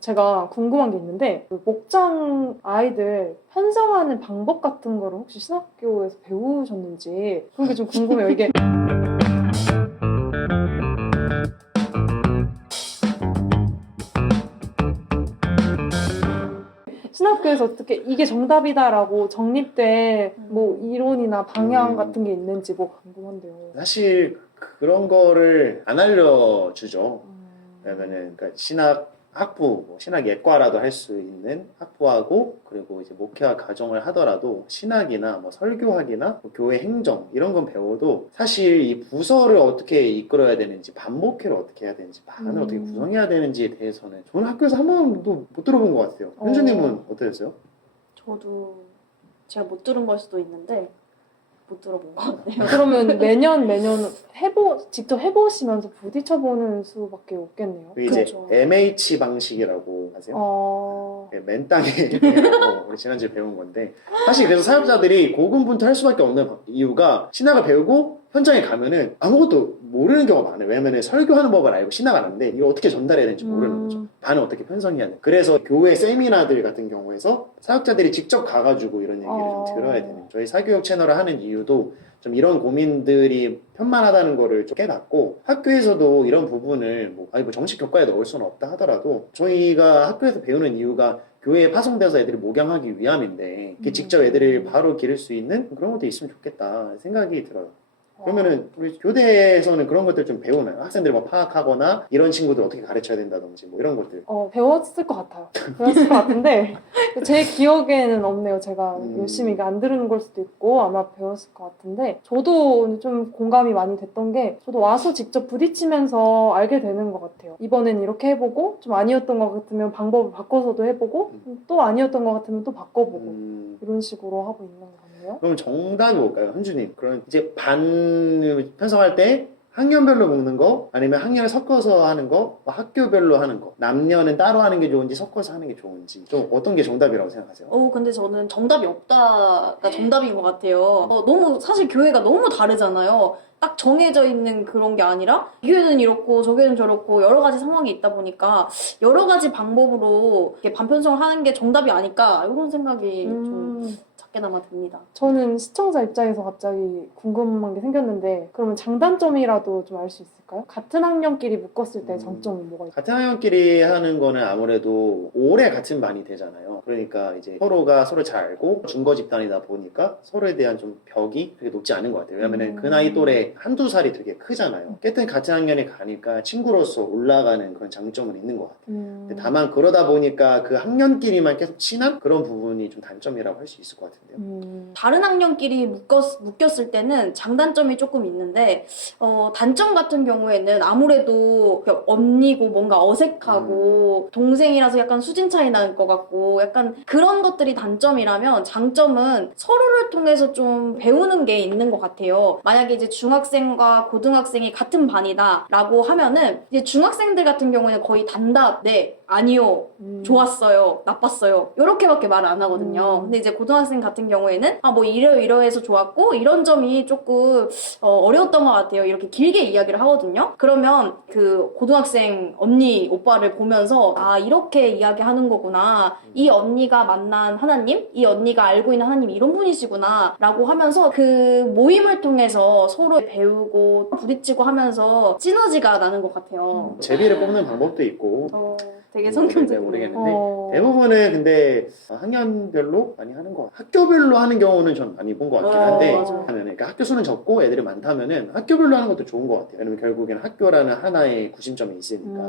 제가 궁금한 게 있는데 그 목장 아이들 편성하는 방법 같은 거를 혹시 신학교에서 배우셨는지 그런 게 좀 궁금해요. 이게 신학교에서 어떻게 이게 정답이다라고 정립된 뭐 이론이나 방향 같은 게 있는지 뭐 궁금한데요. 사실 그런 거를 안 알려주죠. 왜냐면은 그러니까 신학 학부, 뭐 신학 예과라도 할 수 있는 학부하고 그리고 이제 목회와 가정을 하더라도 신학이나 뭐 설교학이나 뭐 교회 행정 이런 건 배워도 사실 이 부서를 어떻게 이끌어야 되는지 반목회를 어떻게 해야 되는지 반을 어떻게 구성해야 되는지에 대해서는 저는 학교에서 한 번도 못 들어본 것 같아요. 현주님은 어떠셨어요? 저도 제가 못 들은 걸 수도 있는데 못 들어본 것 같아요. 그러면 매년 직접 해보시면서 부딪혀보는 수밖에 없겠네요. 그게 이제 그렇죠. MH 방식이라고 하세요? 맨 땅에 우리 지난주에 배운 건데 사실 그래서 사역자들이 고군분투할 수밖에 없는 이유가 신학을 배우고 현장에 가면은 아무것도 모르는 경우가 많아요. 왜냐면 설교하는 법을 알고 신학을 아는데 이걸 어떻게 전달해야 되는지 모르는 거죠. 반을 어떻게 편성해야 돼. 그래서 교회 세미나들 같은 경우에서 사역자들이 직접 가가지고 이런 얘기를 좀 들어야 되는. 저희 사교육 채널을 하는 이유도 좀 이런 고민들이 편만하다는 거를 좀 깨닫고 학교에서도 이런 부분을 뭐 정식 교과에 넣을 수는 없다 하더라도 저희가 학교에서 배우는 이유가 교회에 파송돼서 애들이 목양하기 위함인데 직접 애들을 바로 기를 수 있는 그런 것도 있으면 좋겠다 생각이 들어요. 그러면은 우리 교대에서는 그런 것들 좀 배우나요? 학생들 뭐 파악하거나 이런 친구들 어떻게 가르쳐야 된다든지 뭐 이런 것들. 배웠을 것 같아요. 배웠을 것 같은데 제 기억에는 없네요. 제가 열심히 이게 안 들은 걸 수도 있고 아마 배웠을 것 같은데 저도 좀 공감이 많이 됐던 게 저도 와서 직접 부딪히면서 알게 되는 것 같아요. 이번엔 이렇게 해보고 좀 아니었던 것 같으면 방법을 바꿔서도 해보고 또 아니었던 것 같으면 또 바꿔보고 이런 식으로 하고 있는 것 같네요. 그럼 정답이 뭘까요, 현주님? 그럼 이제 반을 편성할 때 학년별로 묶는 거, 아니면 학년을 섞어서 하는 거, 뭐 학교별로 하는 거, 남녀는 따로 하는 게 좋은지 섞어서 하는 게 좋은지 좀 어떤 게 정답이라고 생각하세요? 근데 저는 정답이 없다가 정답인 것 같아요. 너무 사실 교회가 너무 다르잖아요. 딱 정해져 있는 그런 게 아니라 이 교회는 이렇고 저 교회는 저렇고 여러 가지 상황이 있다 보니까 여러 가지 방법으로 이렇게 반편성을 하는 게 정답이 아닐까 이런 생각이 좀 작게나마 듭니다. 저는 시청자 입장에서 갑자기 궁금한 게 생겼는데 그러면 장단점이라도 좀 알 수 있을까요? 같은 학년끼리 묶었을 때 장점이 뭐가 있을까요? 같은 학년끼리 하는 거는 아무래도 오래 같은 반이 되잖아요. 그러니까 이제 서로가 서로 잘 알고 중거 집단이다 보니까 서로에 대한 좀 벽이 되게 높지 않은 것 같아요. 왜냐면은 그 나이 또래 한두 살이 되게 크잖아요. 어쨌든 같은 학년에 가니까 친구로서 올라가는 그런 장점은 있는 것 같아요. 근데 다만 그러다 보니까 그 학년끼리만 계속 친한 그런 부분이 좀 단점이라고 할 수 있을 것 같은데요. 다른 학년끼리 묶였을 때는 장단점이 조금 있는데 단점 같은 경우에는 아무래도 언니고 뭔가 어색하고 동생이라서 약간 수준 차이 날 것 같고 약간 그런 것들이 단점이라면 장점은 서로를 통해서 좀 배우는 게 있는 것 같아요. 만약에 이제 중학생과 고등학생이 같은 반이다 라고 하면은 이제 중학생들 같은 경우에는 거의 단답 네 아니요 좋았어요 나빴어요 이렇게밖에 말 안 하거든요. 근데 이제 고등학생 같은 경우에는 뭐 이러이러해서 좋았고 이런 점이 조금 어려웠던 것 같아요. 이렇게 길게 이야기를 하거든요. 그러면 그 고등학생 언니 오빠를 보면서 이렇게 이야기하는 거구나. 이 언니가 만난 하나님, 이 언니가 알고 있는 하나님이 이런 분이시구나 라고 하면서 그 모임을 통해서 서로 배우고 부딪히고 하면서 시너지가 나는 것 같아요. 제비를 뽑는 방법도 있고 되게 성경적이네요. 모르겠는데 대부분은 근데 학년별로 많이 하는 것 같아요. 학교별로 하는 경우는 전 많이 본 것 같긴 한데 그러니까 학교 수는 적고 애들이 많다면은 학교별로 하는 것도 좋은 것 같아요. 왜냐면 결국에는 학교라는 하나의 구심점이 있으니까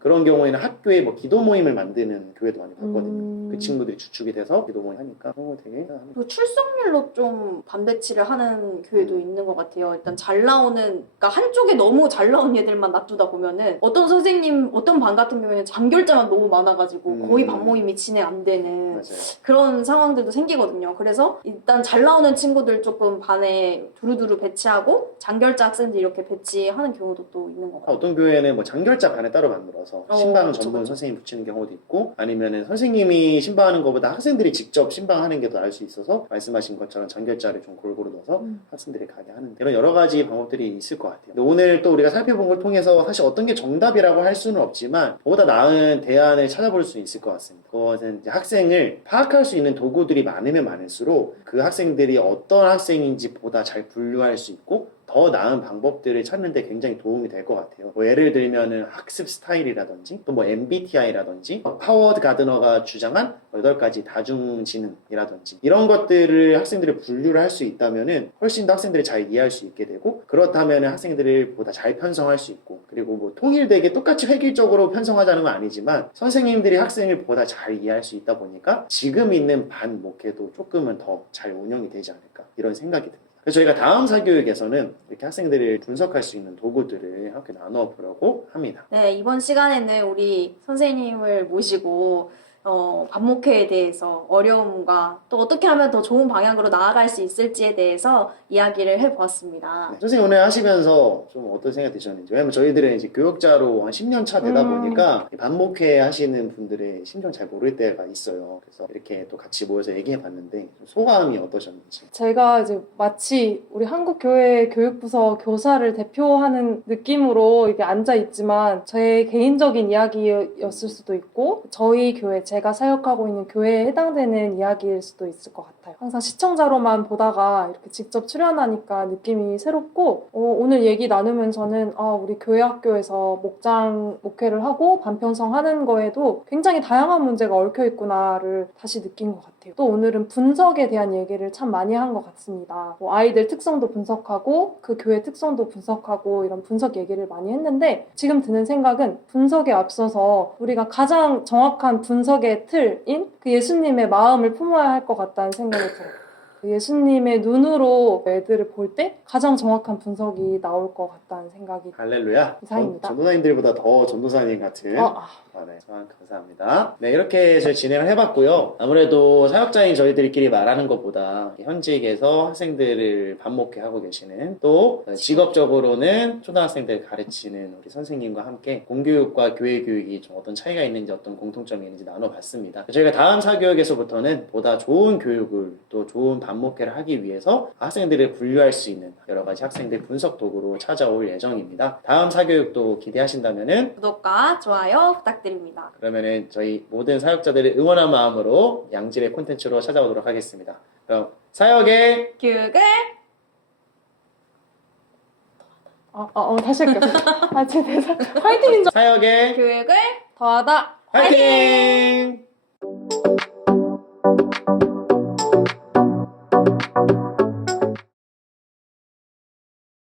그런 경우에는 학교에 뭐 기도 모임을 만드는 교회도 많이 봤거든요. 그 친구들이 주축이 돼서 기도 모임 하니까 그런 거 되게 그 출석률로 좀 반배치를 하는 교회도 있는 것 같아요. 일단 잘 나오는, 그러니까 한쪽에 너무 잘 나온 애들만 놔두다 보면은 어떤 선생님, 어떤 반 같은 경우에는 잠결자만 너무 많아가지고 거의 반 모임이 진행 안 되는 맞아요. 그런 상황들도 생기거든요. 그래서 일단 잘 나오는 친구들 조금 반에 두루두루 배치하고 장결자 학생들 이렇게 배치하는 경우도 또 있는 것 같아요. 어떤 교회는 뭐 장결자 반을 따로 만들어서 신방 전문 선생님 붙이는 경우도 있고 아니면은 선생님이 신방하는 것보다 학생들이 직접 신방하는 게 더 나을 수 있어서 말씀하신 것처럼 장결자를 좀 골고루 넣어서 학생들이 가게 하는 이런 여러 가지 방법들이 있을 것 같아요. 근데 오늘 또 우리가 살펴본 걸 통해서 사실 어떤 게 정답이라고 할 수는 없지만 보다 나은 있는 대안을 찾아볼 수 있을 것 같습니다. 그것은 이제 학생을 파악할 수 있는 도구들이 많으면 많을수록 그 학생들이 어떤 학생인지 보다 잘 분류할 수 있고 더 나은 방법들을 찾는 데 굉장히 도움이 될 것 같아요. 뭐 예를 들면은 학습 스타일이라든지 또 뭐 MBTI라든지 하워드 가드너가 주장한 8가지 다중지능이라든지 이런 것들을 학생들이 분류를 할 수 있다면은 훨씬 더 학생들이 잘 이해할 수 있게 되고 그렇다면 학생들을 보다 잘 편성할 수 있고 그리고 뭐 통일되게 똑같이 획일적으로 편성하자는 건 아니지만 선생님들이 학생을 보다 잘 이해할 수 있다 보니까 지금 있는 반 목회도 조금은 더 잘 운영이 되지 않을까 이런 생각이 듭니다. 그래서 저희가 다음 사교육에서는 이렇게 학생들을 분석할 수 있는 도구들을 함께 나누어 보려고 합니다. 네, 이번 시간에는 우리 선생님을 모시고 반목회에 대해서 어려움과 또 어떻게 하면 더 좋은 방향으로 나아갈 수 있을지에 대해서 이야기를 해보았습니다. 네, 선생님 오늘 하시면서 좀 어떤 생각이 드셨는지. 왜냐면 저희들은 이제 교육자로 한 10년 차 되다 보니까 이 반목회 하시는 분들의 심정 잘 모를 때가 있어요. 그래서 이렇게 또 같이 모여서 얘기해 봤는데 소감이 어떠셨는지. 제가 이제 마치 우리 한국교회 교육부서 교사를 대표하는 느낌으로 이렇게 앉아 있지만 제 개인적인 이야기였을 수도 있고 저희 교회 제가 사역하고 있는 교회에 해당되는 이야기일 수도 있을 것 같아요. 항상 시청자로만 보다가 이렇게 직접 출연하니까 느낌이 새롭고 오늘 얘기 나누면서는 우리 교회 학교에서 목회를 하고 반편성하는 거에도 굉장히 다양한 문제가 얽혀 있구나를 다시 느낀 것 같아요. 또 오늘은 분석에 대한 얘기를 참 많이 한 것 같습니다. 뭐 아이들 특성도 분석하고 그 교회 특성도 분석하고 이런 분석 얘기를 많이 했는데 지금 드는 생각은 분석에 앞서서 우리가 가장 정확한 분석의 틀인 그 예수님의 마음을 품어야 할 것 같다는 생각이 들어요. 그 예수님의 눈으로 애들을 볼 때 가장 정확한 분석이 나올 것 같다는 생각이 할렐루야. 이상입니다. 전도사님들보다 더 전도사님 같은. 네, 감사합니다. 네, 이렇게 저희 진행을 해봤고요. 아무래도 사역자인 저희들끼리 말하는 것보다 현직에서 학생들을 반목회하고 계시는 또 직업적으로는 초등학생들 가르치는 우리 선생님과 함께 공교육과 교회 교육이 좀 어떤 차이가 있는지 어떤 공통점이 있는지 나눠봤습니다. 저희가 다음 사교육에서부터는 보다 좋은 교육을 또 좋은 반목회를 하기 위해서 학생들을 분류할 수 있는 여러 가지 학생들 분석 도구로 찾아올 예정입니다. 다음 사교육도 기대하신다면은 구독과 좋아요 부탁드립니다. 그러면은 저희 모든 사역자들을 응원한 마음으로 양질의 콘텐츠로 찾아오도록 하겠습니다. 그럼 사역의 교육을 다시 할게요. 제 대사 화이팅인 줄 사역의 교육을 더하다. 화이팅!